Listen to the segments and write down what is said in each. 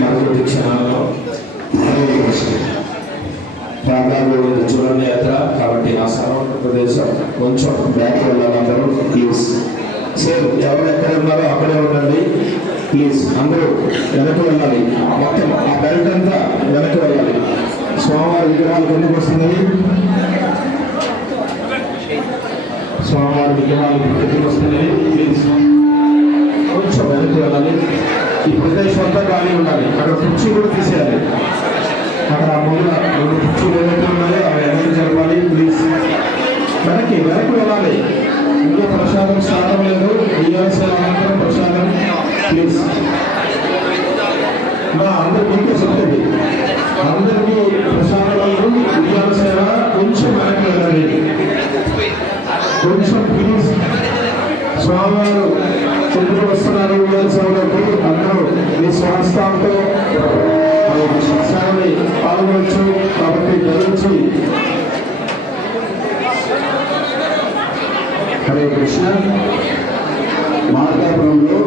మరొకటి క్షణాలలో ప్రాంతాల్లో చూడండి యాత్ర కాబట్టి ఆ సరౌండ్ ప్రదేశం కొంచెం బ్యాక్ వెళ్ళాలి అందరూ ప్లీజ్. సేమ్ ఎవరు ఎక్కడ ఉన్నారో అక్కడే ఉండండి ప్లీజ్. అందరూ వెనక్కి వెళ్ళాలి, మొత్తం ఆ బెల్ట్ అంతా వెనక్కి వెళ్ళాలి. స్వామివారి విగ్రహాలు కిందకు వస్తున్నాయి. స్వామివారి విగ్రహాలు ప్రతి వస్తున్నాయి. ప్లీజ్ కొంచెం వెనక్కి వెళ్ళాలి. ఈ ప్రదేశం అంతా ఖాళీ ఉండాలి. అక్కడ కుర్చీ కూడా తీసేయాలి. అక్కడ ఆ మూల రెండు కుర్చీలు ఏదైతే ఉన్నాయో అవి వెనక్కి జరపాలి. ప్లీజ్ వెనక్కి వెళ్ళాలి. ఇంకా ప్రసాదం స్నానం లేదు. ఇయ్యాల్సిన అనంతరం ప్రసాదం. ప్లీజ్ అందరికి ఇంకే చెప్తుంది. అందరికీ ప్రసాదాలు ఇయ్యాల్సిన కొంచెం వెనక్కి వెళ్ళాలి. కొంచెం ప్లీజ్. స్వామివారు ఎందుకు వస్తున్నారు సేవలకు అందరూ మీ స్వహస్తాంతో సేవని పాల్గొనవచ్చు. కాబట్టి గెలిచి హరే కృష్ణ. మార్గాపురంలో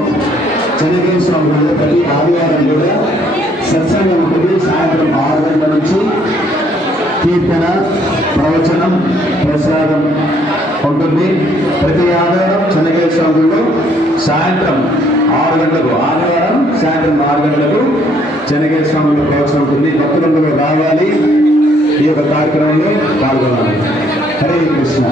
చెన్నకేశ్వర స్వామి ప్రతి ఆదివారం కూడా సత్సంగం ఉంటుంది. సాయంత్రం 6 గంటల నుంచి కీర్తన, ప్రవచనం, ప్రసాదం ఉంటుంది. ప్రతి ఆదివారం చెన్నకేశ్వర స్వామిలో సాయంత్రం 6 గంటలకు, ఆదివారం సాయంత్రం 6 గంటలకు చెన్నకేశ్వర స్వామిలో ప్రవచనం ఉంటుంది. భక్తులందరూ రావాలి, ఈ యొక్క కార్యక్రమంలో పాల్గొనాలి. హరే కృష్ణ.